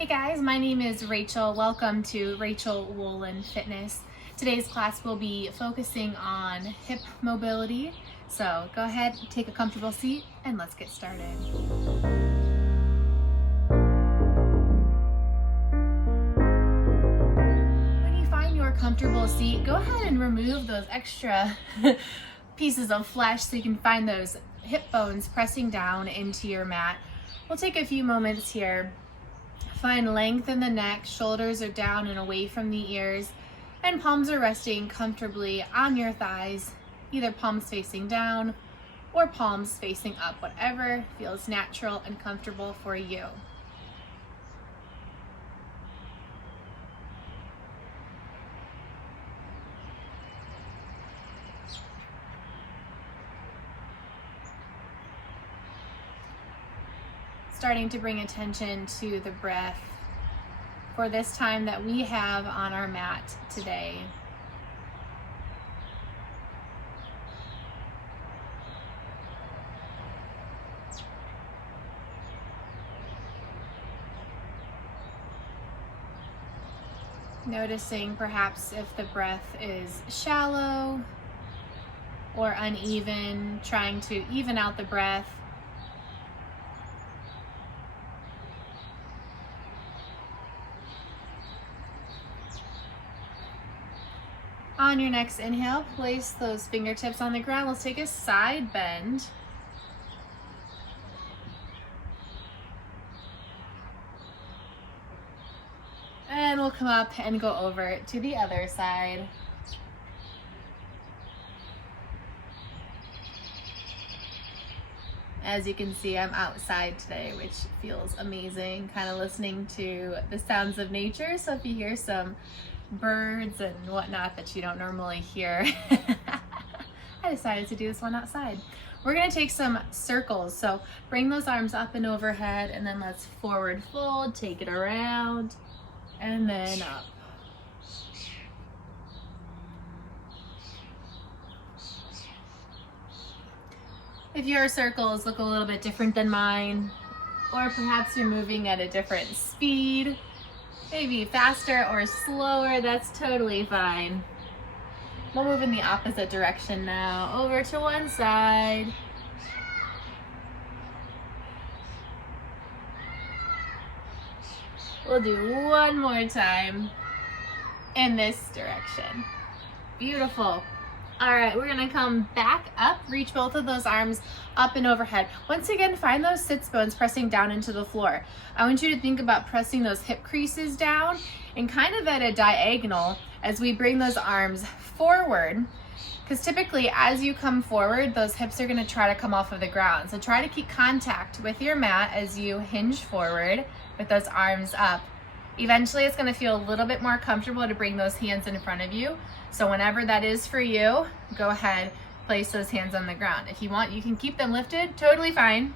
Hey guys, my name is Rachel. Welcome to Rachel Woolen Fitness. Today's class will be focusing on hip mobility. So go ahead, take a comfortable seat, and let's get started. When you find your comfortable seat, go ahead and remove those extra pieces of flesh so you can find those hip bones pressing down into your mat. We'll take a few moments here. Find length in the neck, shoulders are down and away from the ears, and palms are resting comfortably on your thighs, either palms facing down or palms facing up, whatever feels natural and comfortable for you. Starting to bring attention to the breath for this time that we have on our mat today. Noticing perhaps if the breath is shallow or uneven, trying to even out the breath. On your next inhale, place those fingertips on the ground. Let's take a side bend. And we'll come up and go over to the other side. As you can see, I'm outside today, which feels amazing, kind of listening to the sounds of nature. So if you hear some birds and whatnot that you don't normally hear, I decided to do this one outside. We're going to take some circles. So bring those arms up and overhead, and then let's forward fold, take it around, and then up. If your circles look a little bit different than mine, or perhaps you're moving at a different speed, maybe faster or slower, that's totally fine. We'll move in the opposite direction now, over to one side. We'll do one more time in this direction. Beautiful. All right, we're gonna come back up, reach both of those arms up and overhead. Once again, find those sits bones pressing down into the floor. I want you to think about pressing those hip creases down and kind of at a diagonal as we bring those arms forward, because typically as you come forward, those hips are gonna try to come off of the ground. So try to keep contact with your mat as you hinge forward with those arms up. Eventually it's gonna feel a little bit more comfortable to bring those hands in front of you. So whenever that is for you, go ahead, place those hands on the ground. If you want, you can keep them lifted, totally fine.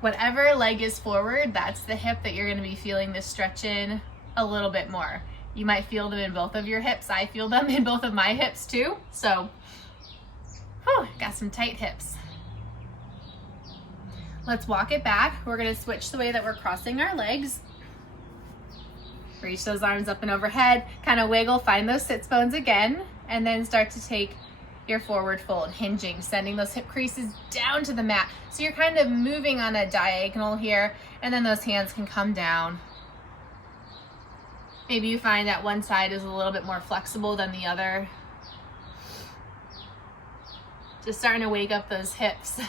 Whatever leg is forward, that's the hip that you're gonna be feeling this stretch in a little bit more. You might feel them in both of your hips. I feel them in both of my hips too. So, got some tight hips. Let's walk it back. We're gonna switch the way that we're crossing our legs. Reach those arms up and overhead, kind of wiggle, find those sits bones again, and then start to take your forward fold, hinging, sending those hip creases down to the mat. So you're kind of moving on a diagonal here, and then those hands can come down. Maybe you find that one side is a little bit more flexible than the other. Just starting to wake up those hips.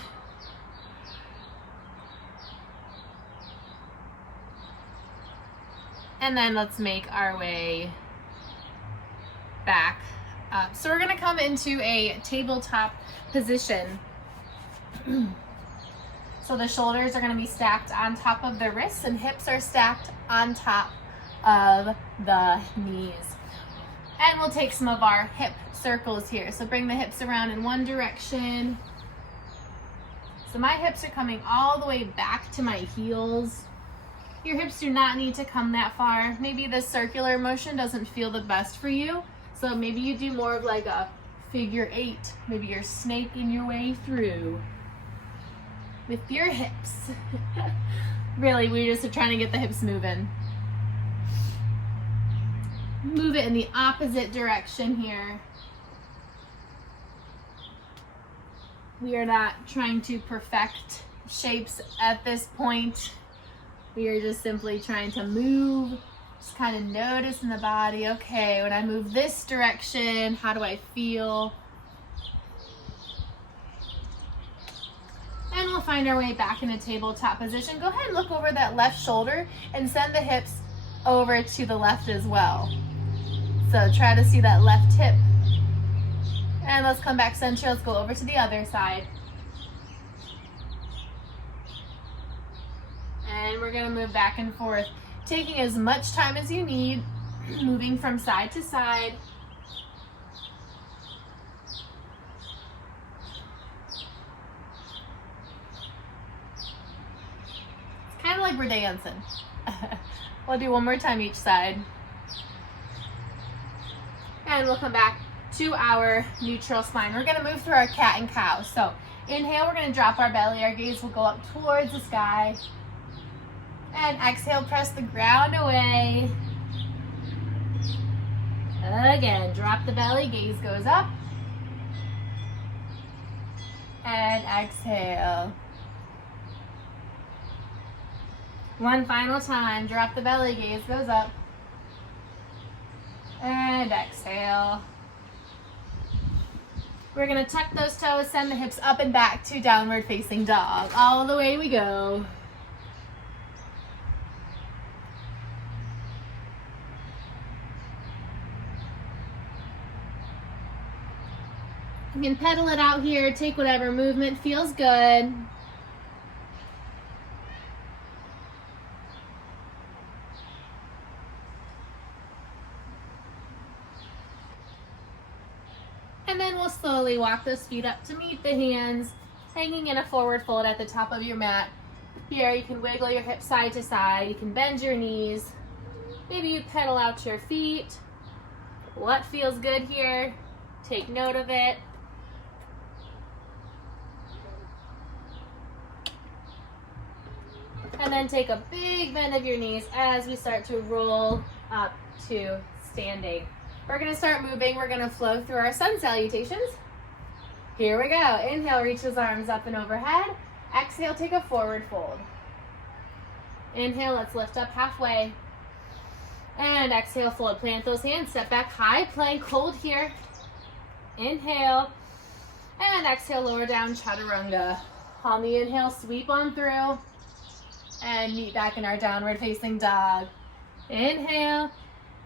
And then let's make our way back up. So we're gonna come into a tabletop position. So the shoulders are gonna be stacked on top of the wrists and hips are stacked on top of the knees. And we'll take some of our hip circles here. So bring the hips around in one direction. So my hips are coming all the way back to my heels. Your hips do not need to come that far. Maybe the circular motion doesn't feel the best for you. So maybe you do more of like a figure 8. Maybe you're snaking your way through. with your hips. Really, we're just trying to get the hips moving. Move it in the opposite direction here. We are not trying to perfect shapes at this point. We are just simply trying to move, just kind of notice in the body, okay, when I move this direction, how do I feel? And we'll find our way back in a tabletop position. Go ahead and look over that left shoulder and send the hips over to the left as well. So try to see that left hip. And let's come back center. Let's go over to the other side. And we're gonna move back and forth, taking as much time as you need, moving from side to side. It's kind of like we're dancing. We'll do one more time each side. And we'll come back to our neutral spine. We're gonna move through our cat and cow. So inhale, we're gonna drop our belly. Our gaze will go up towards the sky. And exhale, press the ground away. Again, drop the belly, gaze goes up. And exhale. One final time, drop the belly, gaze goes up. And exhale. We're gonna tuck those toes, send the hips up and back to downward facing dog. All the way we go. You can pedal it out here, take whatever movement feels good. And then we'll slowly walk those feet up to meet the hands, hanging in a forward fold at the top of your mat. Here you can wiggle your hips side to side, you can bend your knees. Maybe you pedal out your feet. What feels good here? Take note of it. And then take a big bend of your knees as we start to roll up to standing. We're gonna start moving. We're gonna flow through our sun salutations. Here we go. Inhale, reach those arms up and overhead. Exhale, take a forward fold. Inhale, let's lift up halfway. And exhale, fold, plant those hands, step back, high plank, hold here. Inhale, and exhale, lower down, chaturanga. On the inhale, sweep on through. And meet back in our downward facing dog. Inhale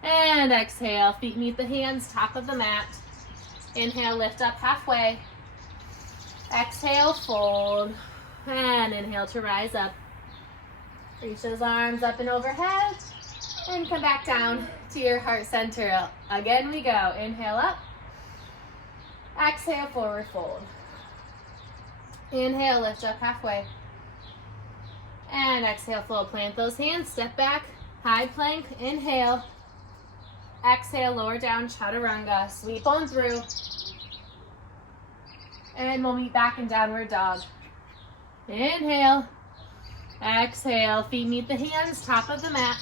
and exhale. Feet meet the hands, top of the mat. Inhale, lift up halfway. Exhale, fold. And inhale to rise up. Reach those arms up and overhead. And come back down to your heart center. Again we go. Inhale up. Exhale, forward fold. Inhale, lift up halfway. And exhale, fold, plant those hands, step back, high plank, inhale. Exhale, lower down, chaturanga, sweep on through. And we'll meet back in downward dog. Inhale, exhale, feet meet the hands, top of the mat.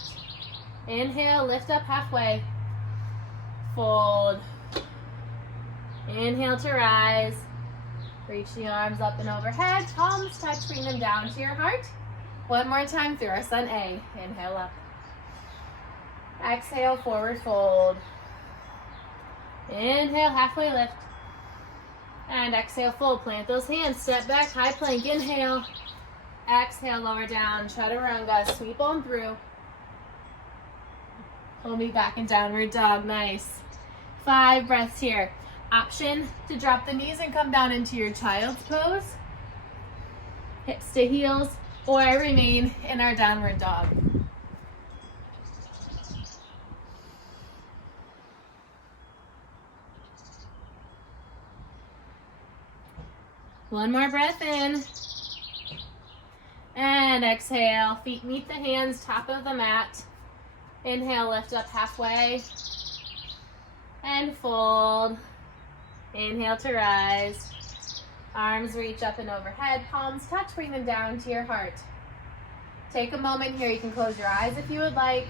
Inhale, lift up halfway. Fold. Inhale to rise. Reach the arms up and overhead, palms touch, bring them down to your heart. One more time through our sun A. Inhale up. Exhale, forward fold. Inhale, halfway lift. And exhale, fold. Plant those hands. Step back, high plank. Inhale. Exhale, lower down. Chaturanga. Sweep on through. We'll be back in downward dog. Nice. 5 breaths here. Option to drop the knees and come down into your child's pose. Hips to heels. Or remain in our downward dog. One more breath in. And exhale, feet meet the hands, top of the mat. Inhale, lift up halfway. And fold. Inhale to rise. Arms reach up and overhead, palms touch, bring them down to your heart. Take a moment here. You can close your eyes if you would like.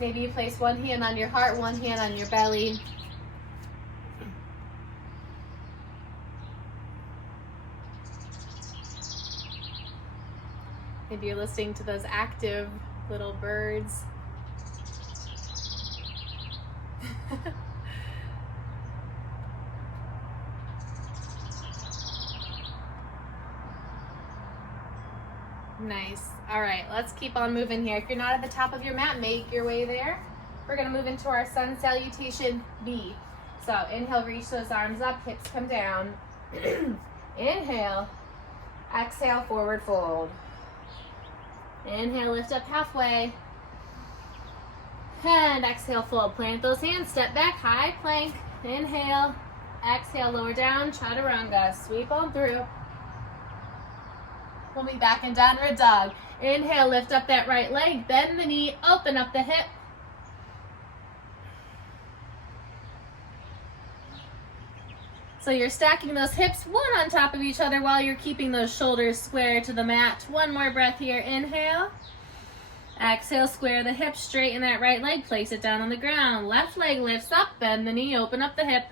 Maybe you place one hand on your heart, one hand on your belly. Maybe you're listening to those active little birds. Nice. All right, let's keep on moving here. If you're not at the top of your mat, make your way there. We're gonna move into our sun salutation B. So inhale, reach those arms up, hips come down. Inhale, exhale, forward fold. Inhale, lift up halfway. And exhale, fold. Plant those hands, step back, high plank. Inhale, exhale, lower down, chaturanga. Sweep on through. We'll be back in downward dog. Inhale, lift up that right leg, bend the knee, open up the hip. So you're stacking those hips one on top of each other while you're keeping those shoulders square to the mat. One more breath here. Inhale. Exhale, square the hips, straighten that right leg, place it down on the ground. Left leg lifts up, bend the knee, open up the hip.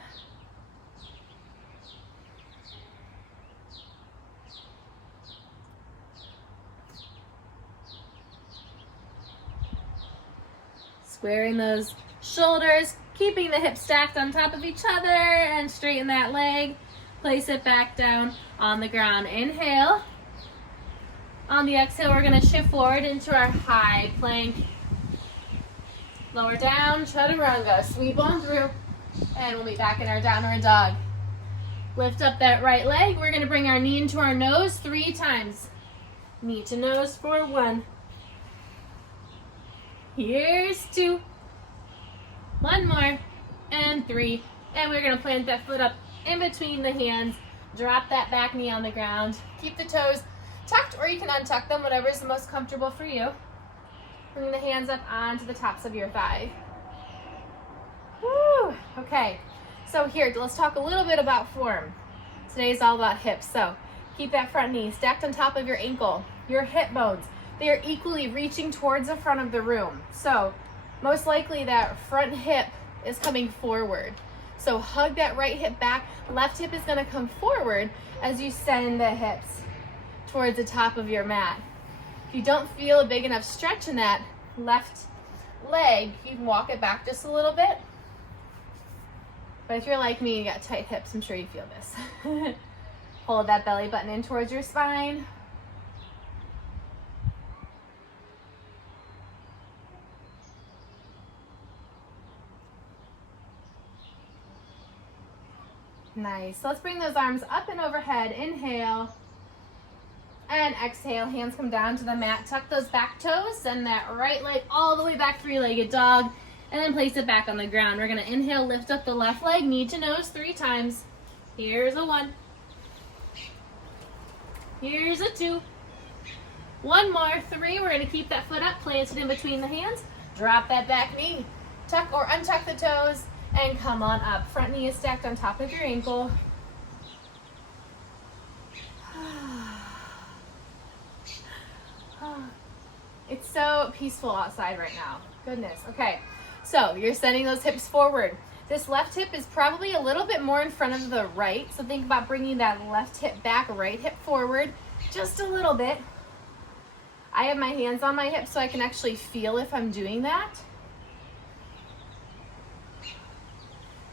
Squaring those shoulders, keeping the hips stacked on top of each other, and straighten that leg. Place it back down on the ground. Inhale. On the exhale, we're going to shift forward into our high plank. Lower down, chaturanga. Sweep on through, and we'll be back in our downward dog. Lift up that right leg. We're going to bring our knee into our nose 3 times. Knee to nose for 1. Here's 2. 1 more, and 3. And we're going to plant that foot up in between the hands. Drop that back knee on the ground. Keep the toes tucked, or you can untuck them, whatever is the most comfortable for you. Bring the hands up onto the tops of your thigh. Woo! Okay, so here, let's talk a little bit about form. Today is all about hips, so keep that front knee stacked on top of your ankle. Your hip bones, they are equally reaching towards the front of the room. So most likely that front hip is coming forward. So hug that right hip back. Left hip is going to come forward as you send the hips towards the top of your mat. If you don't feel a big enough stretch in that left leg, you can walk it back just a little bit. But if you're like me, you got tight hips, I'm sure you feel this. Hold that belly button in towards your spine. Nice. So let's bring those arms up and overhead. Inhale. And exhale. Hands come down to the mat. Tuck those back toes. Send that right leg all the way back, 3-legged dog. And then place it back on the ground. We're going to inhale, lift up the left leg, knee to nose 3 times. Here's a 1. Here's a 2. 1 more, 3. We're going to keep that foot up, plant it in between the hands. Drop that back knee. Tuck or untuck the toes. And come on up. Front knee is stacked on top of your ankle. It's so peaceful outside right now. Goodness. Okay, so you're sending those hips forward. This left hip is probably a little bit more in front of the right. So think about bringing that left hip back, right hip forward, just a little bit. I have my hands on my hips so I can actually feel if I'm doing that.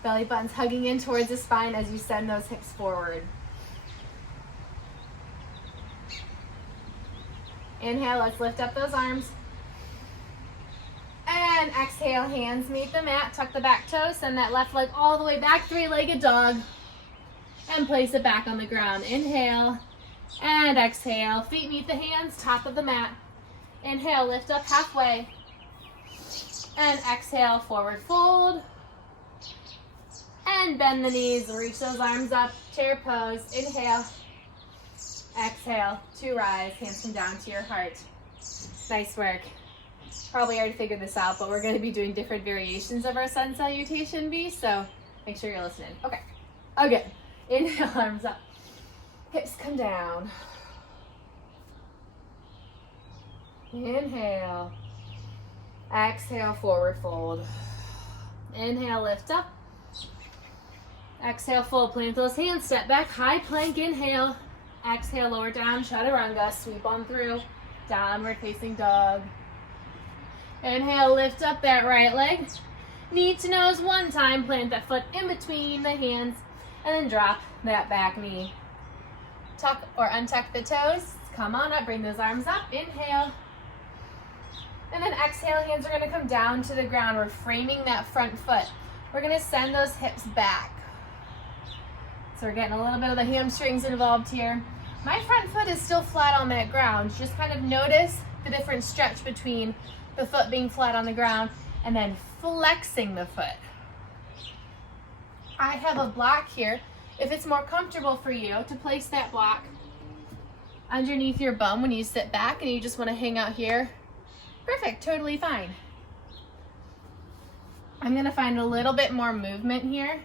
Belly button's hugging in towards the spine as you send those hips forward. Inhale, let's lift up those arms. And exhale, hands meet the mat. Tuck the back toes, send that left leg all the way back, 3-legged dog. And place it back on the ground. Inhale and exhale. Feet meet the hands, top of the mat. Inhale, lift up halfway. And exhale, forward fold. And bend the knees, reach those arms up, chair pose. Inhale, exhale, to rise, hands come down to your heart. Nice work. Probably already figured this out, but we're going to be doing different variations of our sun salutation B, so make sure you're listening. Okay, again. Inhale, arms up. Hips come down. Inhale. Exhale, forward fold. Inhale, lift up. Exhale, fold. Plant those hands. Step back, high plank. Inhale. Exhale, lower down, chaturanga. Sweep on through. Downward facing dog. Inhale, lift up that right leg. Knee to nose one time. Plant that foot in between the hands. And then drop that back knee. Tuck or untuck the toes. Come on up. Bring those arms up. Inhale. And then exhale, hands are going to come down to the ground. We're framing that front foot. We're going to send those hips back. So we're getting a little bit of the hamstrings involved here. My front foot is still flat on that ground. Just kind of notice the different stretch between the foot being flat on the ground and then flexing the foot. I have a block here. If it's more comfortable for you to place that block underneath your bum when you sit back and you just want to hang out here, perfect, totally fine. I'm going to find a little bit more movement here.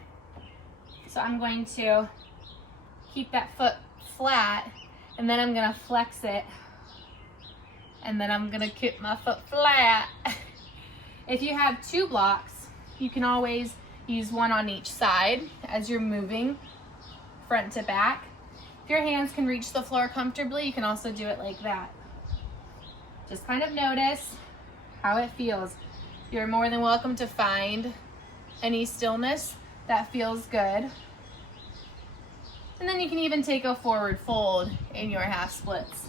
So I'm going to keep that foot flat, and then I'm going to flex it, and then I'm going to keep my foot flat. If you have two blocks, you can always use one on each side as you're moving front to back. If your hands can reach the floor comfortably, you can also do it like that. Just kind of notice how it feels. You're more than welcome to find any stillness that feels good. And then you can even take a forward fold in your half splits.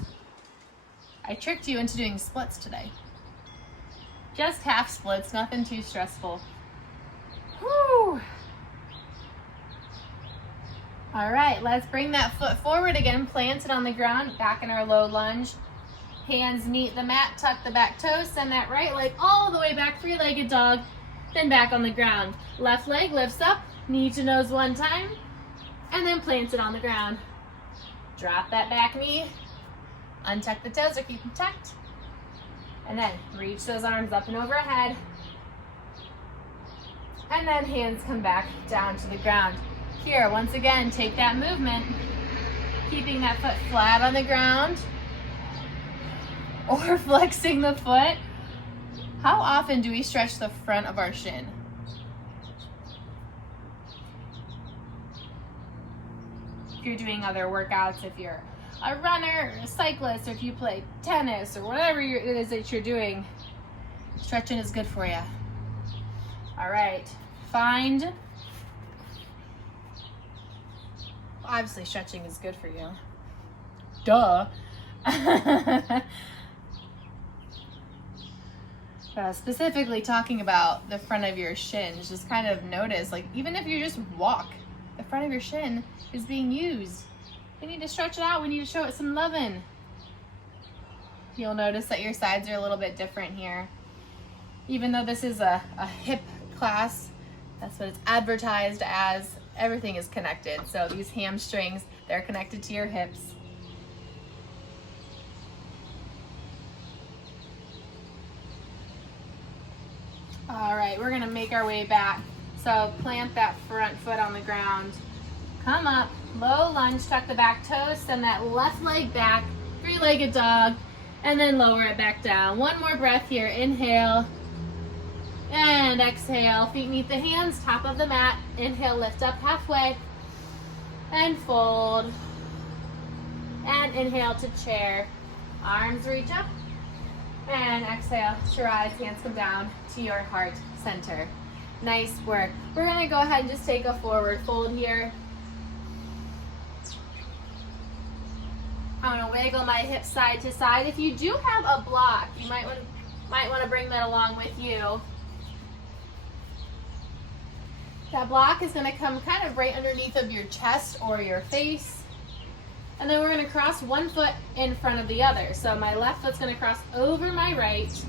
I tricked you into doing splits today. Just half splits, nothing too stressful. Whew. All right, let's bring that foot forward again, plant it on the ground, back in our low lunge. Hands meet the mat, tuck the back toes, send that right leg all the way back, three-legged dog, then back on the ground. Left leg lifts up, knee to nose one time, and then plant it on the ground. Drop that back knee, untuck the toes or keep them tucked, and then reach those arms up and overhead, and then hands come back down to the ground. Here, once again, take that movement, keeping that foot flat on the ground, or flexing the foot. How often do we stretch the front of our shin? If you're doing other workouts, if you're a runner, or a cyclist, or if you play tennis, or whatever it is that you're doing, stretching is good for you. All right, find, obviously stretching is good for you. Duh. Specifically talking about the front of your shins, just kind of notice, like even if you just walk, the front of your shin is being used. We need to stretch it out. We need to show it some loving. You'll notice that your sides are a little bit different here. Even though this is a hip class, that's what it's advertised as, everything is connected. So these hamstrings, they're connected to your hips. All right, we're gonna make our way back. So plant that front foot on the ground. Come up, low lunge, tuck the back toes, send that left leg back, three-legged dog, and then lower it back down. One more breath here, inhale, and exhale. Feet meet the hands, top of the mat. Inhale, lift up halfway, and fold. And inhale to chair. Arms reach up, and exhale to rise, hands come down to your heart center. Nice work. We're gonna go ahead and just take a forward fold here. I'm gonna wiggle my hips side to side. If you do have a block, you might want to bring that along with you. That block is gonna come kind of right underneath of your chest or your face. And then we're gonna cross one foot in front of the other. So my left foot's gonna cross over my right.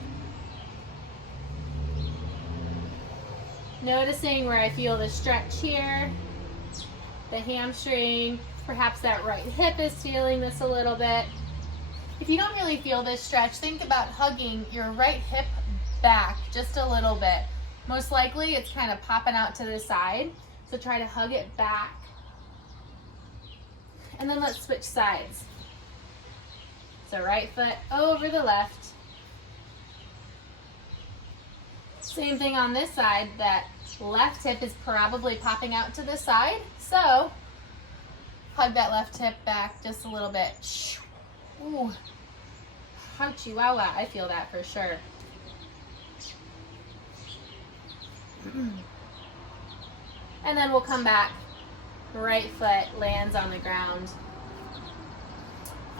Noticing where I feel the stretch here, the hamstring, perhaps that right hip is feeling this a little bit. If you don't really feel this stretch, think about hugging your right hip back just a little bit. Most likely it's kind of popping out to the side, so try to hug it back. and then let's switch sides. So right foot over the left. Same thing on this side, that left hip is probably popping out to the side, so hug that left hip back just a little bit. Ooh, ouchie, wow, wow, I feel that for sure. And then we'll come back, right foot lands on the ground.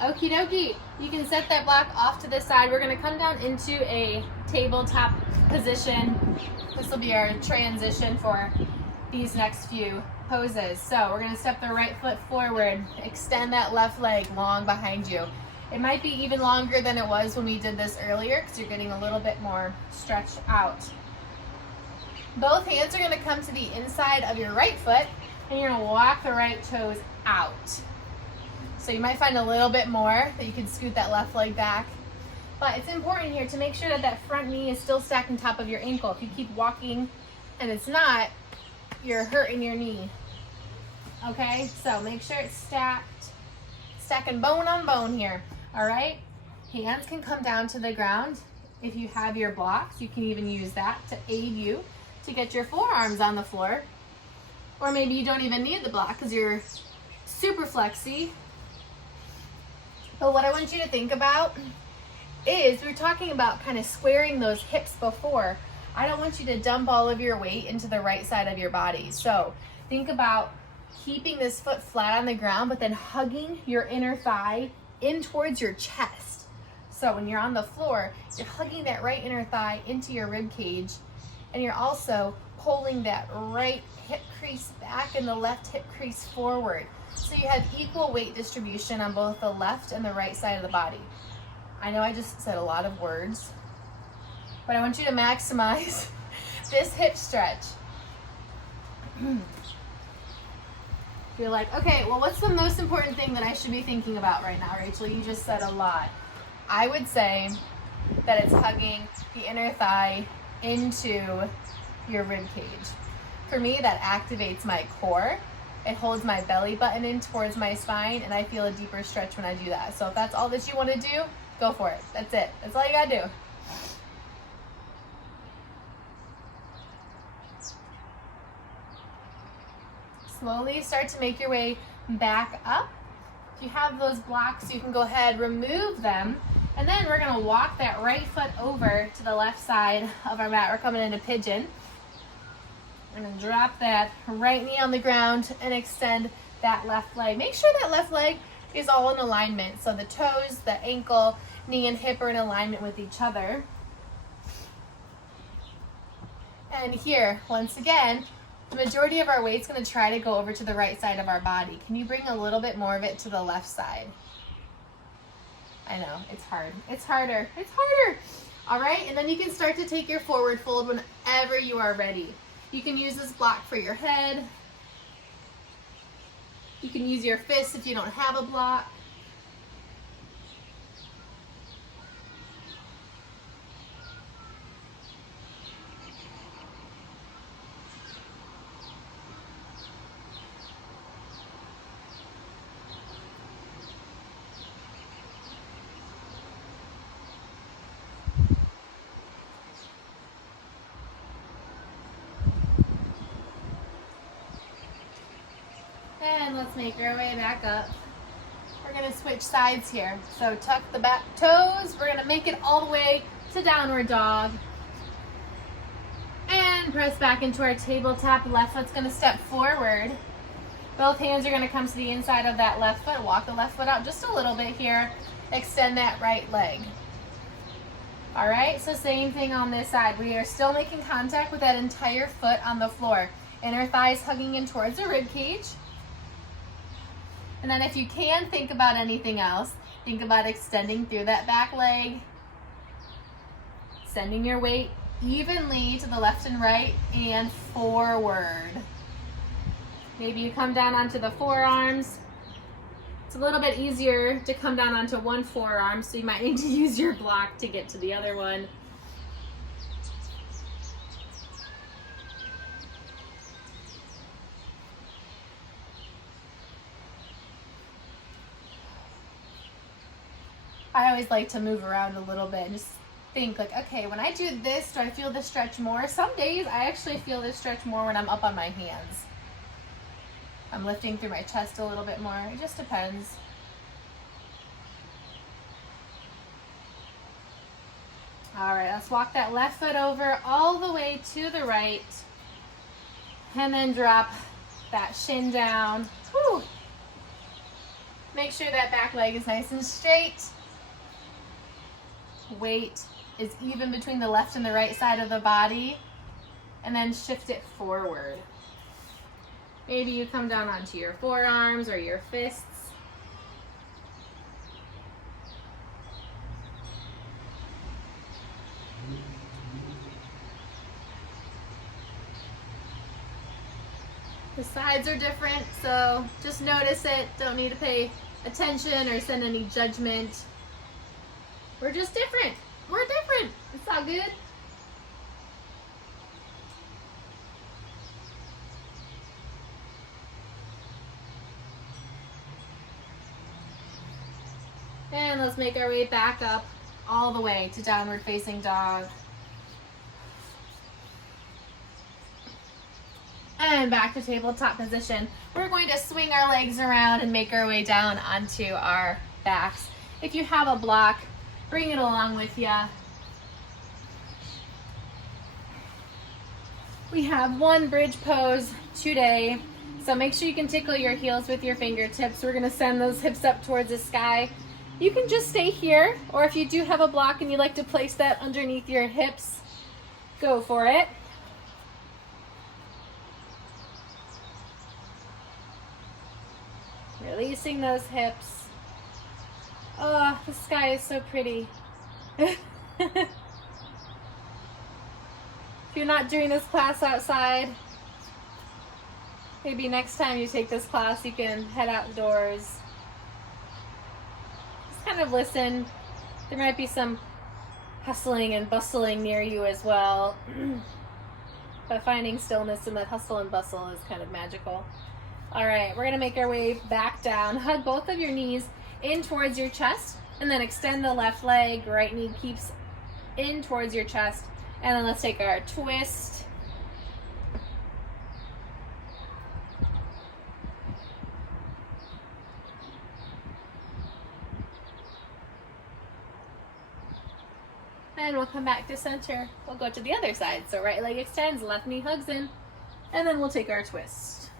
Okie dokie, you can set that block off to the side. We're gonna come down into a tabletop position. This will be our transition for these next few poses. So we're gonna step the right foot forward, extend that left leg long behind you. It might be even longer than it was when we did this earlier because you're getting a little bit more stretched out. Both hands are gonna come to the inside of your right foot and you're gonna walk the right toes out. So you might find a little bit more that you can scoot that left leg back. But it's important here to make sure that that front knee is still stacked on top of your ankle. If you keep walking and it's not, you're hurting your knee. Okay, so make sure it's stacked. Stacking bone on bone here, all right? Hands can come down to the ground. If you have your blocks, you can even use that to aid you to get your forearms on the floor. Or maybe you don't even need the block because you're super flexy. But what I want you to think about is, we were talking about kind of squaring those hips before. I don't want you to dump all of your weight into the right side of your body. So think about keeping this foot flat on the ground, but then hugging your inner thigh in towards your chest. So when you're on the floor, you're hugging that right inner thigh into your rib cage, and you're also pulling that right hip crease back and the left hip crease forward. So you have equal weight distribution on both the left and the right side of the body. I know I just said a lot of words, but I want you to maximize this hip stretch. You're like, okay, well, what's the most important thing that I should be thinking about right now, Rachel? You just said a lot. I would say that it's hugging the inner thigh into your rib cage. For me, that activates my core. It holds my belly button in towards my spine, and I feel a deeper stretch when I do that. So if that's all that you want to do, go for it. That's it. That's all you gotta do. Slowly start to make your way back up. If you have those blocks, you can go ahead, remove them, and then we're gonna walk that right foot over to the left side of our mat. We're coming into pigeon. We're gonna drop that right knee on the ground and extend that left leg. Make sure that left leg is all in alignment. So the toes, the ankle, knee, and hip are in alignment with each other. And here, once again, the majority of our weight's gonna try to go over to the right side of our body. Can you bring a little bit more of it to the left side? I know, it's hard. It's harder. It's harder. All right, and then you can start to take your forward fold whenever you are ready. You can use this block for your head. You can use your fists if you don't have a block. And let's make our way back up. We're gonna switch sides here. So tuck the back toes. We're gonna make it all the way to downward dog. And press back into our tabletop. Left foot's gonna step forward. Both hands are gonna come to the inside of that left foot. Walk the left foot out just a little bit here. Extend that right leg. All right, so same thing on this side. We are still making contact with that entire foot on the floor. Inner thighs hugging in towards the rib cage. And then if you can think about anything else, think about extending through that back leg, sending your weight evenly to the left and right and forward. Maybe you come down onto the forearms. It's a little bit easier to come down onto one forearm, so you might need to use your block to get to the other one. always like to move around a little bit and just think like, okay, when I do this, do I feel the stretch more? Some days I actually feel this stretch more when I'm up on my hands. I'm lifting through my chest a little bit more. It just depends. All right, let's walk that left foot over all the way to the right. And then drop that shin down. Whew. Make sure that back leg is nice and straight. Weight is even between the left and the right side of the body. And then shift it forward. Maybe you come down onto your forearms or your fists. The sides are different, so just notice it. Don't need to pay attention or send any judgment. We're just different. We're different. It's all good. And let's make our way back up all the way to downward facing dog. And back to tabletop position. We're going to swing our legs around and make our way down onto our backs. If you have a block, bring it along with you. We have one bridge pose today, so make sure you can tickle your heels with your fingertips. We're gonna send those hips up towards the sky. You can just stay here, or if you do have a block and you like to place that underneath your hips, go for it. Releasing those hips. Oh, the sky is so pretty. If you're not doing this class outside, maybe next time you take this class, you can head outdoors. Just kind of listen. There might be some hustling and bustling near you as well. But finding stillness in that hustle and bustle is kind of magical. All right, we're gonna make our way back down. Hug both of your knees in towards your chest, and then extend the left leg. Right knee keeps in towards your chest. And then let's take our twist. And we'll come back to center. We'll go to the other side. So right leg extends, left knee hugs in, and then we'll take our twist.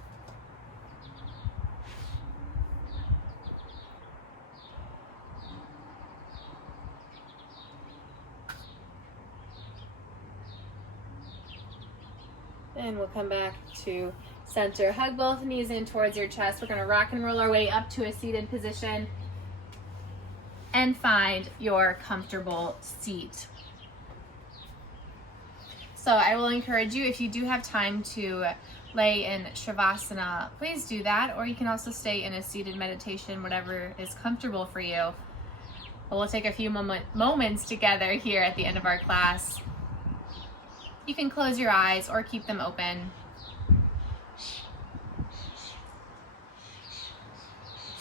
And we'll come back to center. Hug both knees in towards your chest. We're gonna rock and roll our way up to a seated position and find your comfortable seat. So I will encourage you, if you do have time to lay in Shavasana, please do that, or you can also stay in a seated meditation, whatever is comfortable for you. But we'll take a few moments together here at the end of our class. You can close your eyes or keep them open.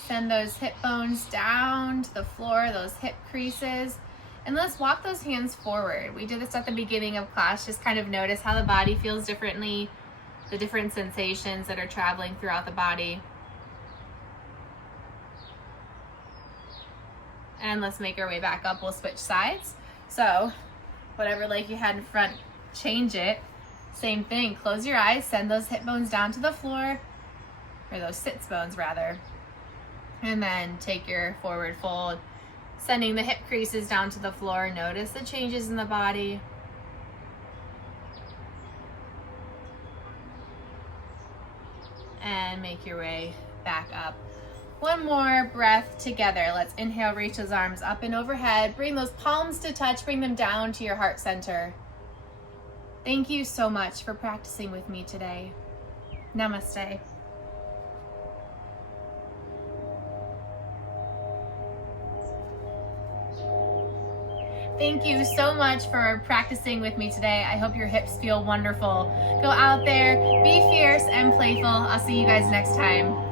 Send those hip bones down to the floor, those hip creases, and let's walk those hands forward. We did this at the beginning of class. Just kind of notice how the body feels differently, the different sensations that are traveling throughout the body. And let's make our way back up. We'll switch sides. So whatever leg you had in front, change it. Same thing, close your eyes, send those hip bones down to the floor, or those sits bones rather, and then take your forward fold, sending the hip creases down to the floor. Notice the changes in the body. And make your way back up. One more breath together. Let's inhale, reach those arms up and overhead. Bring those palms to touch, bring them down to your heart center. Thank you so much for practicing with me today. Namaste. Thank you so much for practicing with me today. I hope your hips feel wonderful. Go out there, be fierce and playful. I'll see you guys next time.